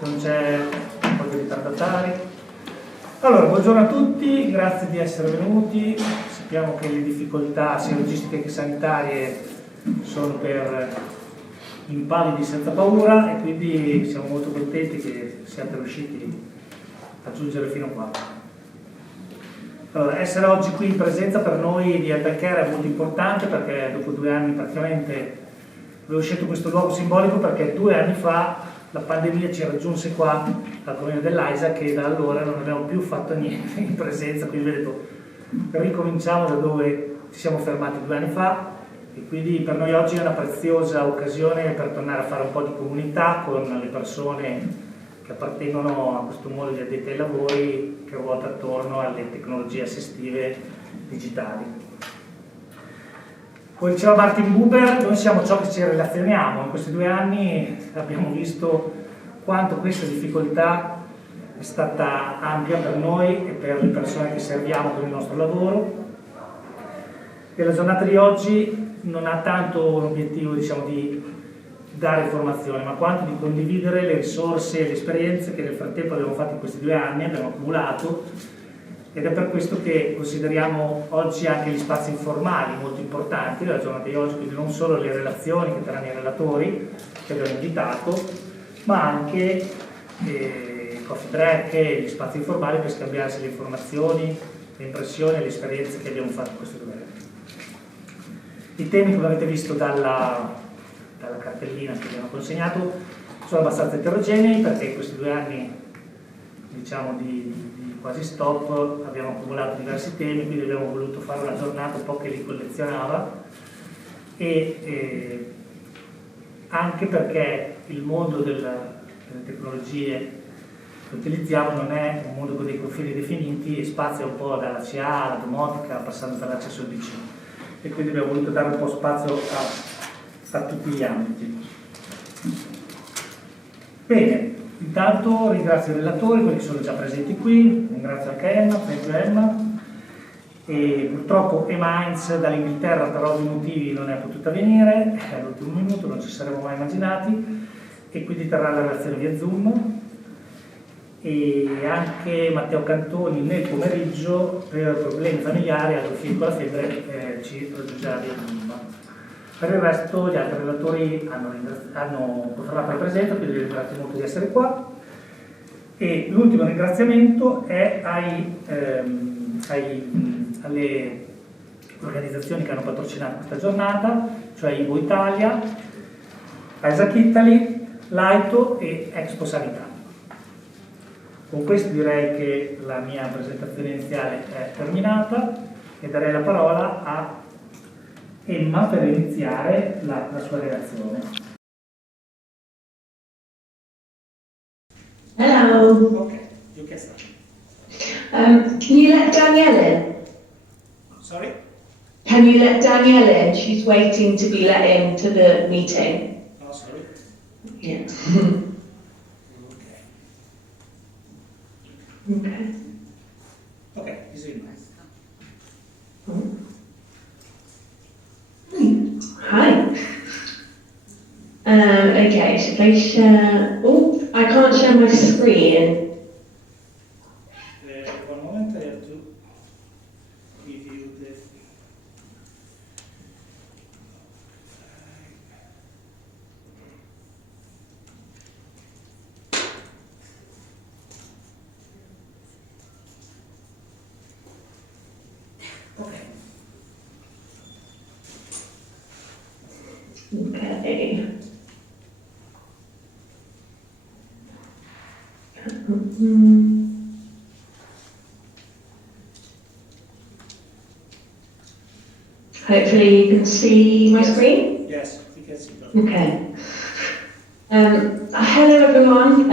non c'è un po' di ritardatari. Allora, buongiorno a tutti, grazie di essere venuti. Sappiamo che le difficoltà sia logistiche che sanitarie sono per impavidi senza paura e quindi siamo molto contenti che siate riusciti a giungere fino a qua. Allora, essere oggi qui in presenza per noi di Helpimeeting è molto importante perché dopo 2 anni praticamente avevo scelto questo luogo simbolico perché 2 anni fa la pandemia ci raggiunse qua al comune dell'Aisa che da allora non abbiamo più fatto niente in presenza, quindi ho detto ricominciamo da dove ci siamo fermati 2 anni fa e quindi per noi oggi è una preziosa occasione per tornare a fare un po' di comunità con le persone che appartengono a questo mondo di addetti ai lavori che ruota attorno alle tecnologie assistive digitali. Come diceva Martin Buber, noi siamo ciò che ci relazioniamo. In questi 2 anni abbiamo visto quanto questa difficoltà è stata ampia per noi e per le persone che serviamo con il nostro lavoro. E la giornata di oggi non ha tanto l'obiettivo, di dare informazione, ma quanto di condividere le risorse e le esperienze che nel frattempo abbiamo fatto in questi 2 anni, abbiamo accumulato. Ed è per questo che consideriamo oggi anche gli spazi informali molto importanti della giornata di oggi, quindi non solo le relazioni che terranno i relatori che abbiamo invitato, ma anche i coffee break e gli spazi informali per scambiarsi le informazioni, le impressioni e le esperienze che abbiamo fatto in questi 2 anni. I temi, come avete visto dalla cartellina che abbiamo consegnato, sono abbastanza eterogenei perché in questi 2 anni di quasi stop abbiamo accumulato diversi temi, quindi abbiamo voluto fare una giornata un po' che li collezionava e anche perché il mondo delle tecnologie che utilizziamo non è un mondo con dei profili definiti e spazia un po' dalla CA alla domotica passando per l'accesso al DC e quindi abbiamo voluto dare un po' spazio a tutti gli ambiti. Bene. Intanto ringrazio i relatori, quelli che sono già presenti qui, ringrazio anche Emma, e purtroppo Haines dall'Inghilterra per ovvi motivi non è potuta venire, è all'ultimo minuto, non ci saremmo mai immaginati, e quindi terrà la relazione via Zoom, e anche Matteo Cantoni nel pomeriggio per problemi familiari, al figlio con la febbre, ci raggiungerà via Zoom. Per il resto gli altri relatori hanno confermato la presenza, quindi vi ringrazio molto di essere qua. E l'ultimo ringraziamento è alle organizzazioni che hanno patrocinato questa giornata, cioè Ivo Italia, Isaac Italy, Laito e Expo Sanità. Con questo direi che la mia presentazione iniziale è terminata e darei la parola a Emma per iniziare la sua relazione. Hello. Okay, you can start. Can you let Danielle in? Sorry? Can you let Danielle in? She's waiting to be let into the meeting. Oh, sorry. Yeah. Okay. Okay. Okay, is it nice? Hi. Okay, should I share? Oh, I can't share my screen. One moment, I have to give you the. Okay. Okay. Hopefully you can see my screen. Yes, you can see. Okay. Hello everyone.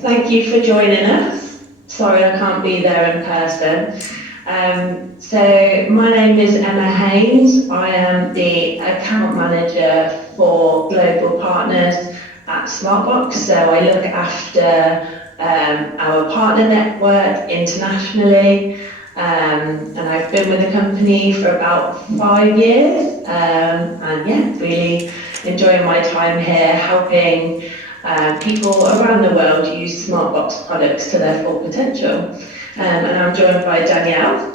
Thank you for joining us. Sorry I can't be there in person. So my name is Emma Haines. I am the account manager for global partners at Smartbox. So I look after our partner network internationally. And I've been with the company for about 5 years. And yeah, really enjoying my time here, helping people around the world use Smartbox products to their full potential. And I'm joined by Danielle.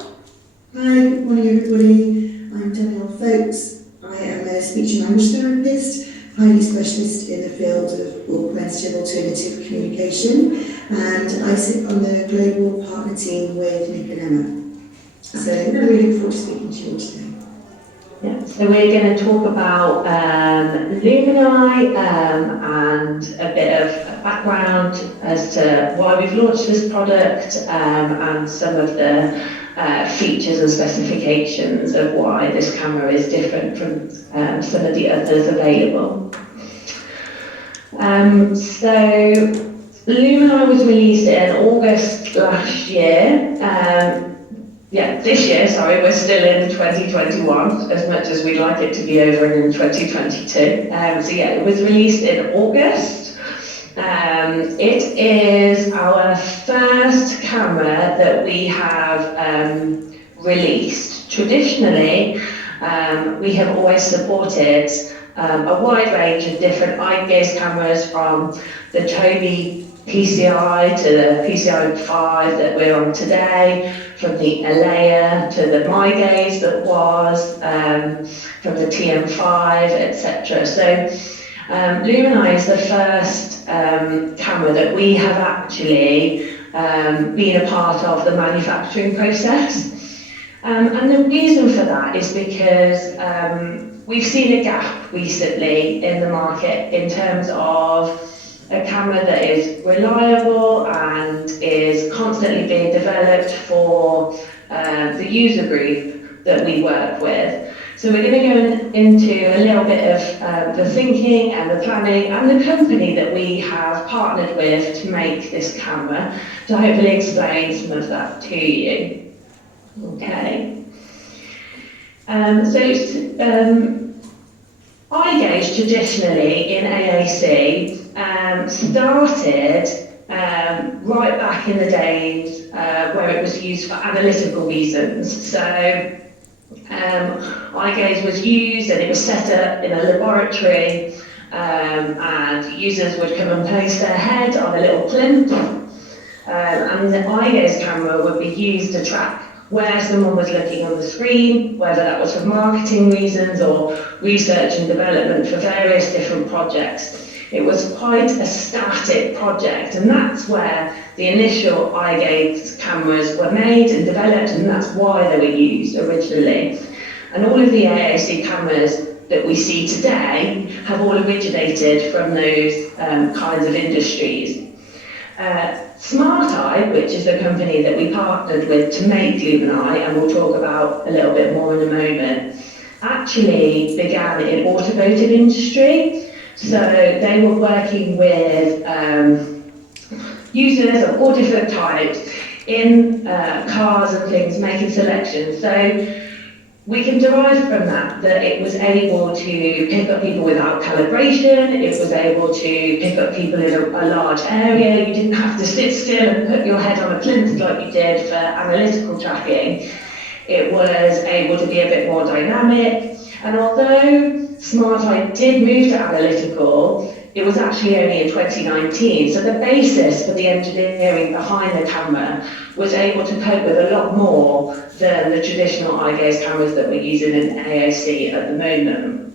Hi, good morning everybody. I'm Danielle Folks. I am a speech and language therapist, highly specialist in the field of augmentative alternative communication, and I sit on the global partner team with Nick and Emma. So I really look forward to speaking to you all today. Yeah, so we're going to talk about Lumini and a bit of background as to why we've launched this product and some of the features and specifications of why this camera is different from some of the others available. So Lumini was released in August last year. This year, sorry, we're still in 2021, as much as we'd like it to be over in 2022. It was released in August. It is our first camera that we have released. Traditionally, we have always supported a wide range of different eye gaze cameras, from the Tobii PCI to the PCI 5 that we're on today, from the Alea to the MyGaze that was, from the TM5, etc. So Lumini is the first camera that we have actually been a part of the manufacturing process. And the reason for that is because we've seen a gap recently in the market in terms of a camera that is reliable and is constantly being developed for the user group that we work with. So we're going to go into a little bit of the thinking and the planning and the company that we have partnered with to make this camera, to hopefully explain some of that to you. Okay. Eye gaze traditionally in AAC started right back in the days where it was used for analytical reasons. So eye gaze was used and it was set up in a laboratory, and users would come and place their head on a little plinth, and the eye gaze camera would be used to track where someone was looking on the screen, whether that was for marketing reasons or research and development for various different projects. It was quite a static project, and that's where the initial eye gaze cameras were made and developed, and that's why they were used originally. And all of the AAC cameras that we see today have all originated from those kinds of industries. Smart Eye, which is the company that we partnered with to make Lumini, and we'll talk about a little bit more in a moment, actually began in automotive industry. So they were working with users of all different types in cars and things, making selections. So we can derive from that it was able to pick up people without calibration, it was able to pick up people in a large area. You didn't have to sit still and put your head on a plinth like you did for analytical tracking. It was able to be a bit more dynamic. And although Smart Eye did move to analytical, it was actually only in 2019. So the basis for the engineering behind the camera was able to cope with a lot more than the traditional eye gaze cameras that we're using in AAC at the moment.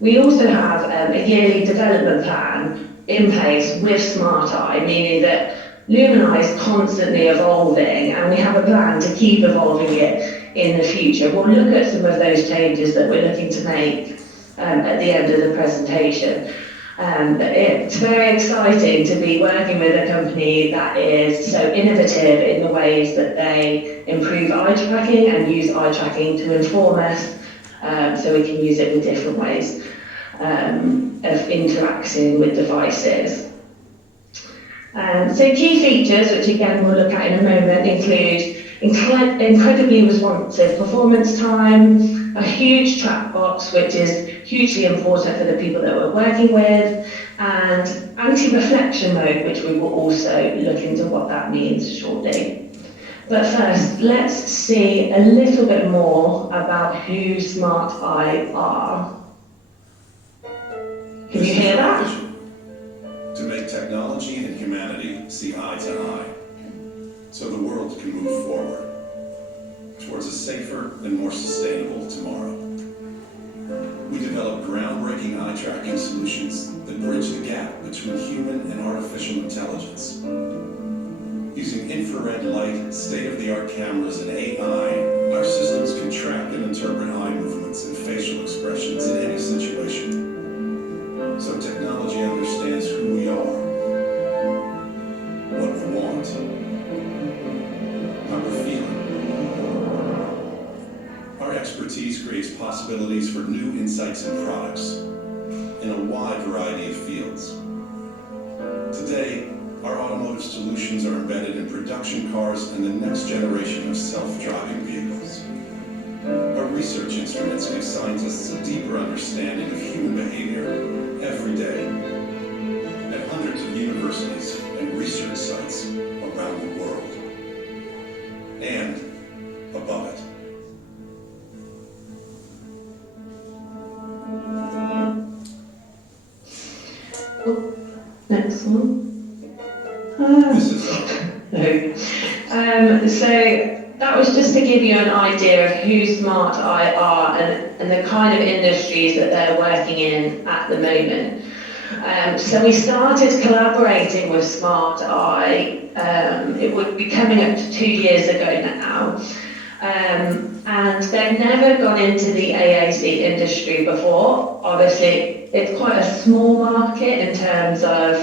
We also have a yearly development plan in place with Smart Eye, meaning that Lumini is constantly evolving, and we have a plan to keep evolving it in the future. We'll look at some of those changes that we're looking to make at the end of the presentation. It's very exciting to be working with a company that is so innovative in the ways that they improve eye tracking and use eye tracking to inform us, so we can use it in different ways of interacting with devices. So key features, which again we'll look at in a moment, include incredibly responsive performance time, a huge track box, which is hugely important for the people that we're working with, and anti-reflection mode, which we will also look into what that means shortly. But first, let's see a little bit more about who Smart Eye are. Can you hear that? technology and humanity see eye to eye, so the world can move forward towards a safer and more sustainable tomorrow. We develop groundbreaking eye tracking solutions that bridge the gap between human and artificial intelligence. Using infrared light, state-of-the-art cameras, and AI, our systems can track and interpret eye movements and facial expressions in any situation. So technology understands who we are, what we want, how we're feeling. Our expertise creates possibilities for new insights and products in a wide variety of fields. Today, our automotive solutions are embedded in production cars and the next generation of self-driving vehicles. Our research instruments give scientists a deeper understanding of human behavior every day at hundreds of universities and research sites around the world and above it. Next one. This is So that was just to give you an idea of who Smart Eye are and the kind of industries that they're working in at the moment. So we started collaborating with Smart Eye, it would be coming up to 2 years ago now. And they've never gone into the AAC industry before. Obviously, it's quite a small market in terms of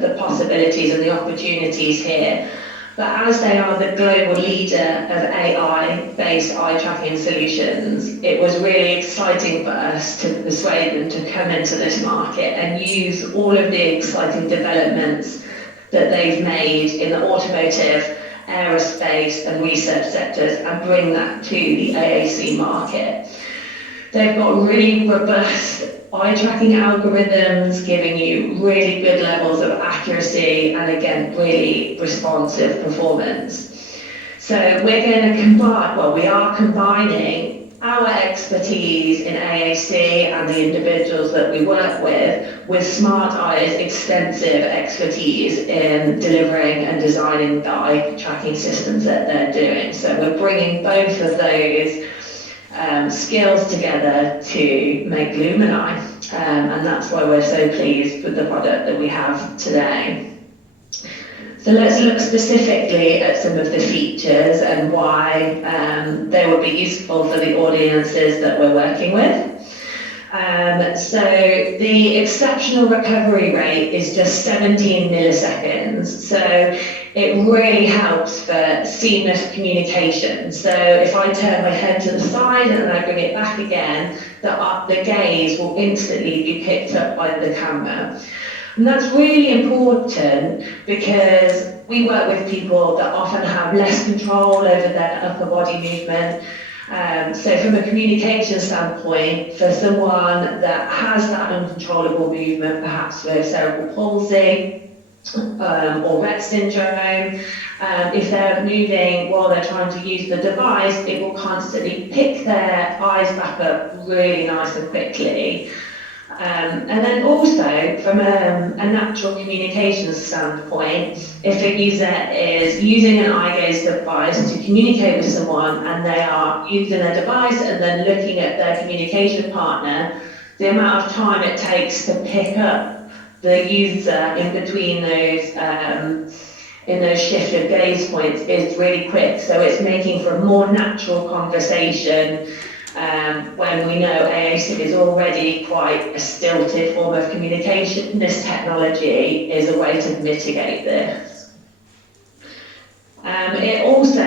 the possibilities and the opportunities here. But as they are the global leader of AI-based eye tracking solutions, it was really exciting for us to persuade them to come into this market and use all of the exciting developments that they've made in the automotive, aerospace and research sectors and bring that to the AAC market. They've got really robust eye tracking algorithms, giving you really good levels of accuracy and again, really responsive performance. So we're going to combine, well, we are combining our expertise in AAC and the individuals that we work with Smart Eye's extensive expertise in delivering and designing the eye tracking systems that they're doing. So we're bringing both of those skills together to make Lumini, and that's why we're so pleased with the product that we have today. So let's look specifically at some of the features and why they would be useful for the audiences that we're working with. So the exceptional recovery rate is just 17 milliseconds. So it really helps for seamless communication. So if I turn my head to the side and then I bring it back again, the gaze will instantly be picked up by the camera. And that's really important because we work with people that often have less control over their upper body movement. So from a communication standpoint, for someone that has that uncontrollable movement, perhaps with cerebral palsy or Rett syndrome, if they're moving while they're trying to use the device, it will constantly pick their eyes back up really nice and quickly. And then also, from a natural communications standpoint, if a user is using an eye gaze device to communicate with someone and they are using their device and then looking at their communication partner, the amount of time it takes to pick up the user in between those in those shifted gaze points is really quick. So it's making for a more natural conversation. When we know AAC is already quite a stilted form of communication, this technology is a way to mitigate this. It also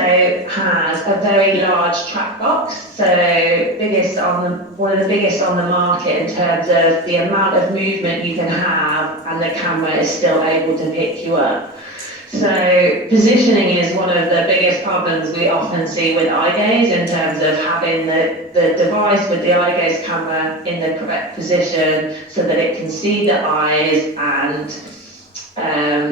has a very large track box, so one of the biggest on the market in terms of the amount of movement you can have, and the camera is still able to pick you up. So positioning is one of the biggest problems we often see with eye gaze in terms of having the device with the eye gaze camera in the correct position so that it can see the eyes and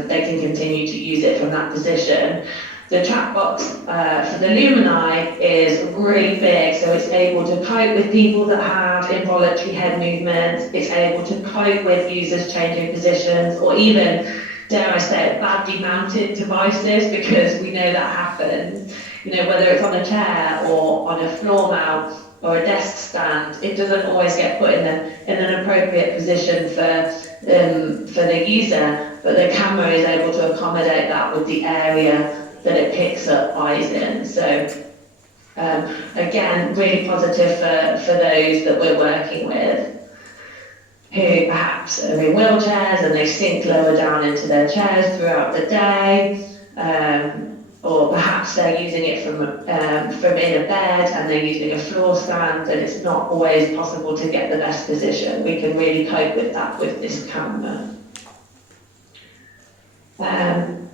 they can continue to use it from that position. The track box for the Lumini is really big, so it's able to cope with people that have involuntary head movements, it's able to cope with users changing positions, or even dare I say it, badly mounted devices, because we know that happens. You know, whether it's on a chair or on a floor mount or a desk stand, it doesn't always get put in an appropriate position for the user, but the camera is able to accommodate that with the area that it picks up eyes in. So again, really positive for those that we're working with, who perhaps are in wheelchairs and they sink lower down into their chairs throughout the day, or perhaps they're using it from in a bed and they're using a floor stand and it's not always possible to get the best position. We can really cope with that with this camera.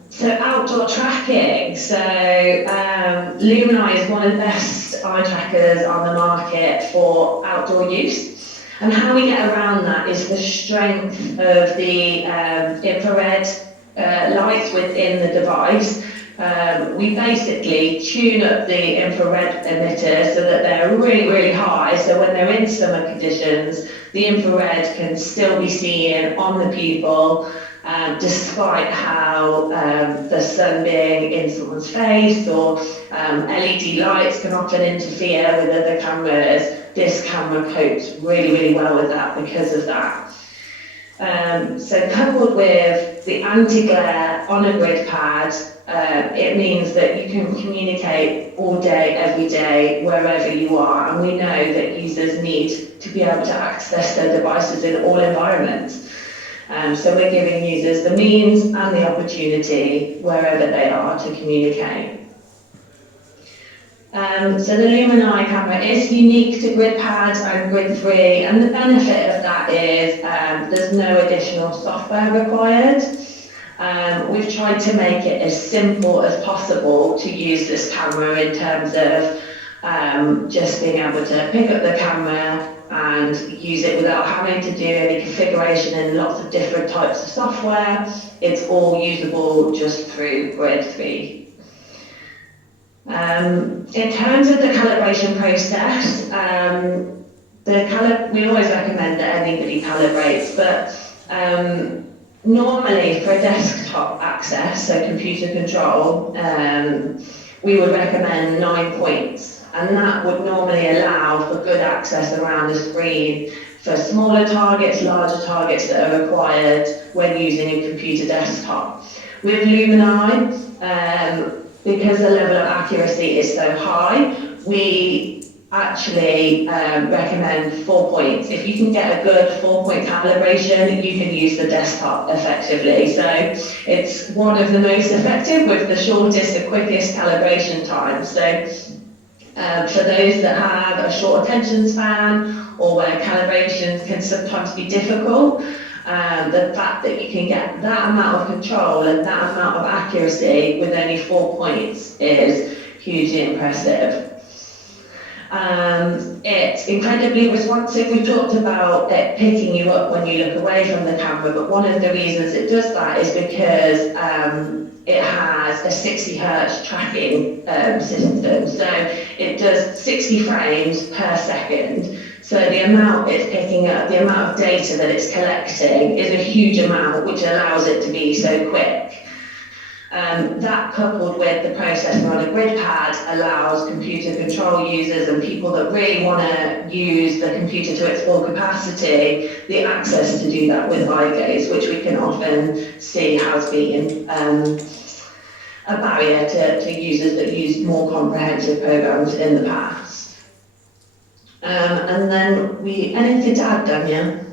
So outdoor tracking. So Lumini is one of the best eye trackers on the market for outdoor use. And how we get around that is the strength of the infrared lights within the device. We basically tune up the infrared emitters so that they're really, really high. So when they're in summer conditions, the infrared can still be seen on the pupil, despite how the sun being in someone's face or LED lights can often interfere with other cameras. This camera copes really, really well with that because of that. So coupled with the anti-glare on a grid pad, it means that you can communicate all day, every day, wherever you are. And we know that users need to be able to access their devices in all environments. So we're giving users the means and the opportunity wherever they are to communicate. So the Lumini camera is unique to grid pads and grid free, and the benefit of that is there's no additional software required. We've tried to make it as simple as possible to use this camera in terms of just being able to pick up the camera and use it without having to do any configuration in lots of different types of software. It's all usable just through Grid 3. In terms of the calibration process, we always recommend that anybody calibrates, but normally for desktop access, so computer control, we would recommend 9 points, and that would normally allow for good access around the screen for smaller targets, larger targets that are required when using a computer desktop. With Lumini, because the level of accuracy is so high, we actually recommend 4 points. If you can get a good 4-point calibration, you can use the desktop effectively. So it's one of the most effective with the shortest and quickest calibration time. So for those that have a short attention span or where calibrations can sometimes be difficult, the fact that you can get that amount of control and that amount of accuracy with only 4 points is hugely impressive. It's incredibly responsive. We talked about it picking you up when you look away from the camera, but one of the reasons it does that is because it has a 60 Hertz tracking system. So it does 60 frames per second. So the amount it's picking up, the amount of data that it's collecting is a huge amount, which allows it to be so quick. That coupled with the processor on a grid pad allows computer control users and people that really want to use the computer to its full capacity, the access to do that with eye gaze, which we can often see has been a barrier to users that use more comprehensive programs in the past. And then anything to add, Dania?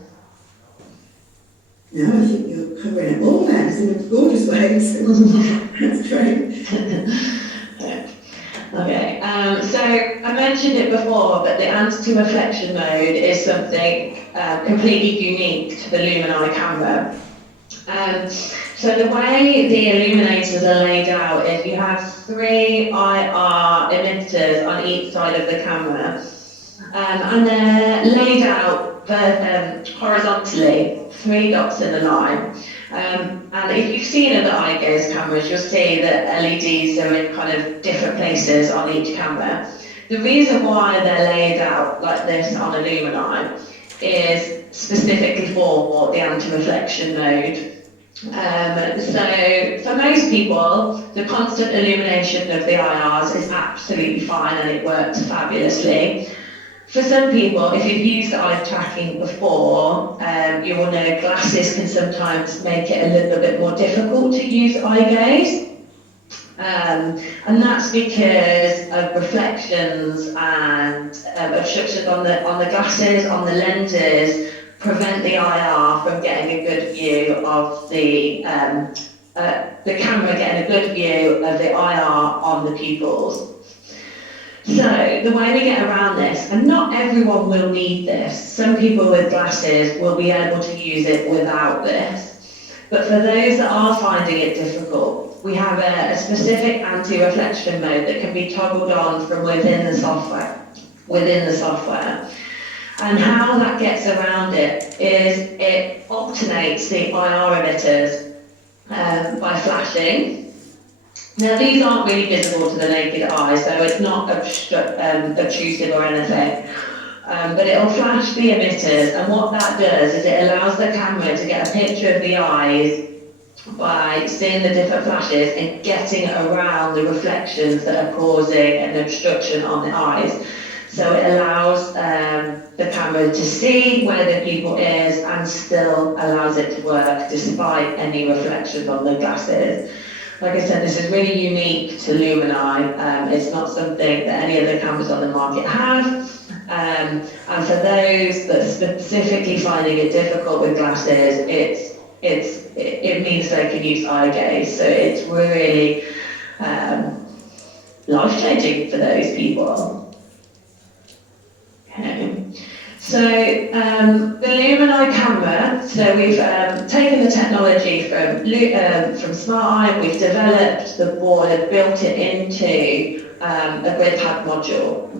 No, I think you're covering it all there in a gorgeous way, so that's great. Okay, so I mentioned it before, but the anti-reflection mode is something completely unique to the Lumini camera. So the way the illuminators are laid out is you have 3 IR emitters on each side of the camera, and they're laid out horizontally, 3 dots in a line. And if you've seen other eye gaze cameras, you'll see that LEDs are in kind of different places on each camera. The reason why they're laid out like this on a Lumini is specifically for the anti-reflection mode. So for most people, the constant illumination of the IRs is absolutely fine and it works fabulously. For some people, if you've used eye tracking before, you will know glasses can sometimes make it a little bit more difficult to use eye gaze. And that's because of reflections and obstructions on the glasses, on the lenses, prevent the IR from getting a good view of the camera getting a good view of the IR on the pupils. So the way we get around this, and not everyone will need this, some people with glasses will be able to use it without this, but for those that are finding it difficult, we have a specific anti-reflection mode that can be toggled on from within the software. And how that gets around it is it alternates the IR emitters by flashing. Now these aren't really visible to the naked eye, so it's not obtrusive or anything, but it'll flash the emitters, and what that does is it allows the camera to get a picture of the eyes by seeing the different flashes and getting around the reflections that are causing an obstruction on the eyes. So it allows the camera to see where the pupil is and still allows it to work despite any reflections on the glasses. Like I said, this is really unique to Lumini. It's not something that any other cameras on the market have. And for those that are specifically finding it difficult with glasses, it means they can use eye gaze. So it's really life-changing for those people. Okay. So the Lumini Camera, so we've taken the technology from Smart Eye, and we've developed the board and built it into a grid pad module.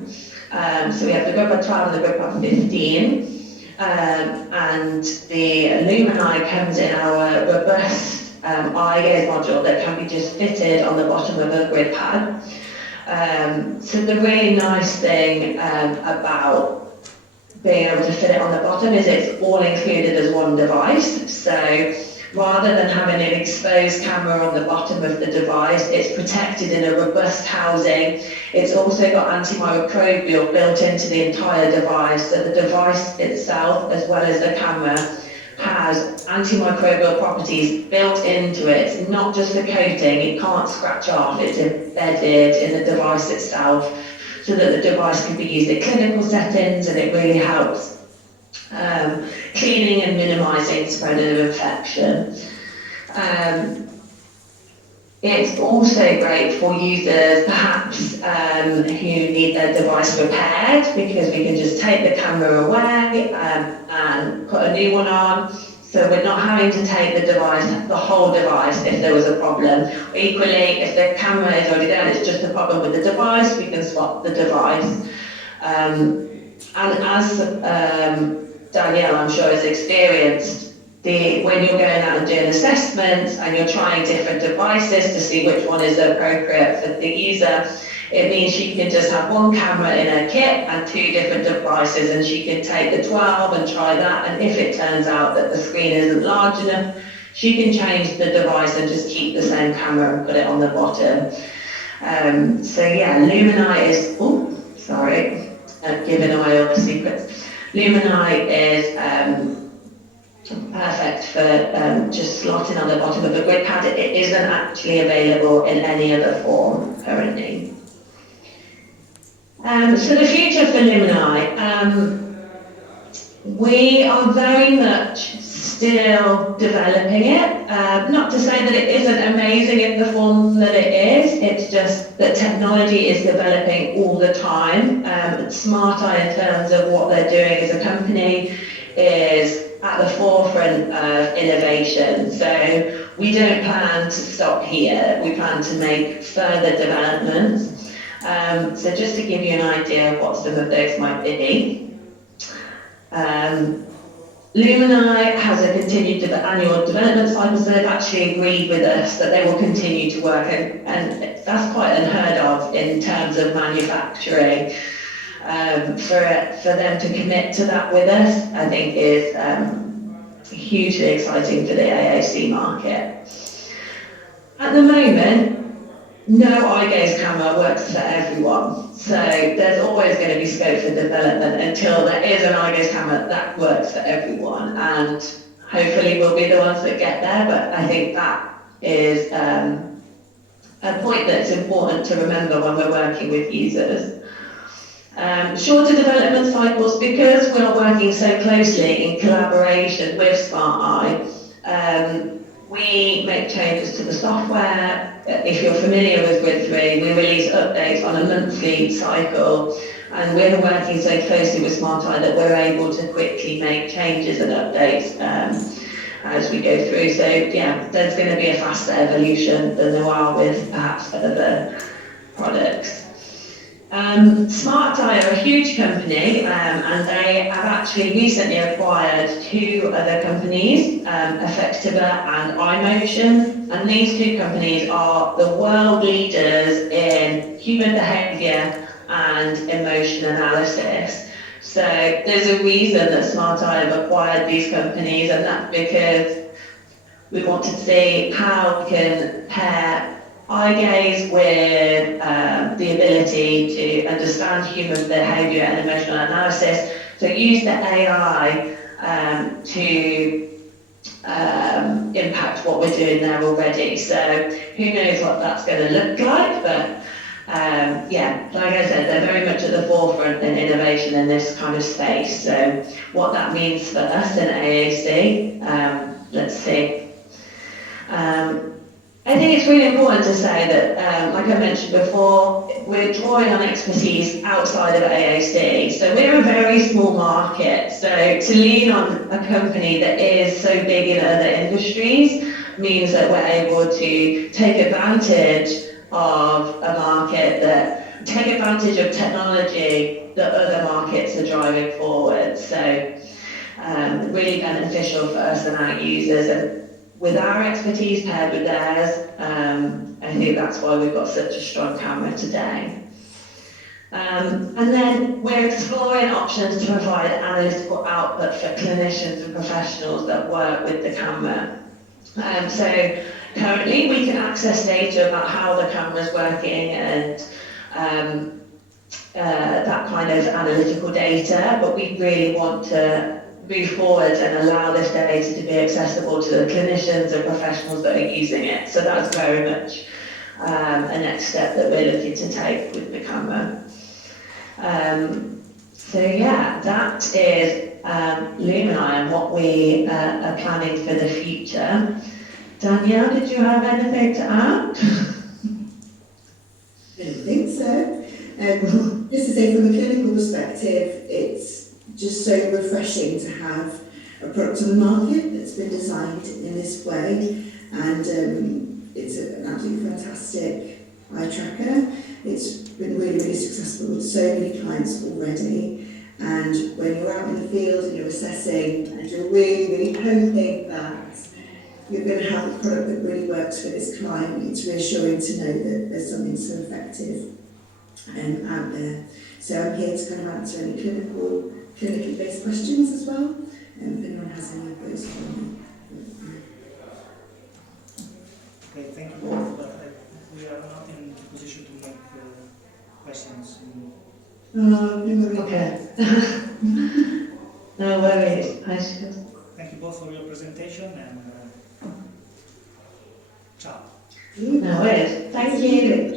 So we have the grid pad 12 and the grid pad 15, and the Lumini comes in our robust eye gaze module that can be just fitted on the bottom of a grid pad. So the really nice thing about being able to fit it on the bottom is it's all included as one device. So rather than having an exposed camera on the bottom of the device, it's protected in a robust housing. It's also got antimicrobial built into the entire device, so the device itself, as well as the camera, has antimicrobial properties built into it. It's not just a coating, it can't scratch off, it's embedded in the device itself, so that the device can be used in clinical settings, and it really helps cleaning and minimising spread of infection. It's also great for users perhaps who need their device repaired, because we can just take the camera away and put a new one on. So we're not having to take the whole device if there was a problem. Equally, if the camera is already there and it's just a problem with the device, we can swap the device. And as Danielle, I'm sure, has experienced, when you're going out and doing assessments and you're trying different devices to see which one is appropriate for the user, it means she can just have one camera in her kit and two different devices, and she can take the 12 and try that, and if it turns out that the screen isn't large enough, she can change the device and just keep the same camera and put it on the bottom. So yeah, Lumini is, giving away all the secrets. Lumini is perfect for just slotting on the bottom of a grid pad. It isn't actually available in any other form currently. So the future for Lumini, we are very much still developing it. Not to say that it isn't amazing in the form that it is, it's just that technology is developing all the time. Smart Eye, in terms of what they're doing as a company, is at the forefront of innovation. So we don't plan to stop here. We plan to make further developments. So just to give you an idea of what some of those might be. Lumini has a continued annual development cycle, so they've actually agreed with us that they will continue to work, and that's quite unheard of in terms of manufacturing. For them to commit to that with us, I think is hugely exciting for the AAC market. At the moment, no eye gaze camera works for everyone, so there's always going to be scope for development until there is an eye gaze camera that works for everyone, and hopefully we'll be the ones that get there, but I think that is a point that's important to remember when we're working with users. Shorter development cycles, because we are working so closely in collaboration with Smart Eye, we make changes to the software. If you're familiar with Grid 3, we release updates on a monthly cycle, and we're working so closely with Smart Eye that we're able to quickly make changes and updates as we go through. So yeah, there's going to be a faster evolution than there are with perhaps other products. Smart Eye are a huge company, and they have actually recently acquired two other companies, Effectiva and iMotion, and these two companies are the world leaders in human behaviour and emotion analysis. So there's a reason that Smart Eye have acquired these companies, and that's because we want to see how we can pair eye gaze with the ability to understand human behaviour and emotional analysis. So use the AI to impact what we're doing there already. So who knows what that's going to look like, but yeah, like I said, they're very much at the forefront in innovation in this kind of space. So what that means for us in AAC, let's see. I think it's really important to say that, like I mentioned before, we're drawing on expertise outside of AAC. So we're a very small market. So to lean on a company that is so big in other industries means that we're able to take advantage of a market take advantage of technology that other markets are driving forward. So really beneficial for us and our users. And with our expertise paired with theirs, I think that's why we've got such a strong camera today. And then we're exploring options to provide analytical output for clinicians and professionals that work with the camera. So currently we can access data about how the camera is working and that kind of analytical data, but we really want to move forward and allow this data to be accessible to the clinicians and professionals that are using it. So that's very much a next step that we're looking to take with the camera. So yeah, that is Luminaire and what we are planning for the future. Danielle, did you have anything to add? I don't think so. Just to say, from a clinical perspective, it's just so refreshing to have a product on the market that's been designed in this way, and it's an absolutely fantastic eye tracker. It's been really, really successful with so many clients already, and when you're out in the field and you're assessing and you're really, really hoping that you're going to have a product that really works for this client, it's reassuring to know that there's something so effective out there. So I'm here to kind of answer any clinically based questions as well, if anyone has any of those for me. Okay, thank you both, but we are not in a position to make questions. Okay. No worries. I should. Thank you both for your presentation, and ciao. No worries. Thank you.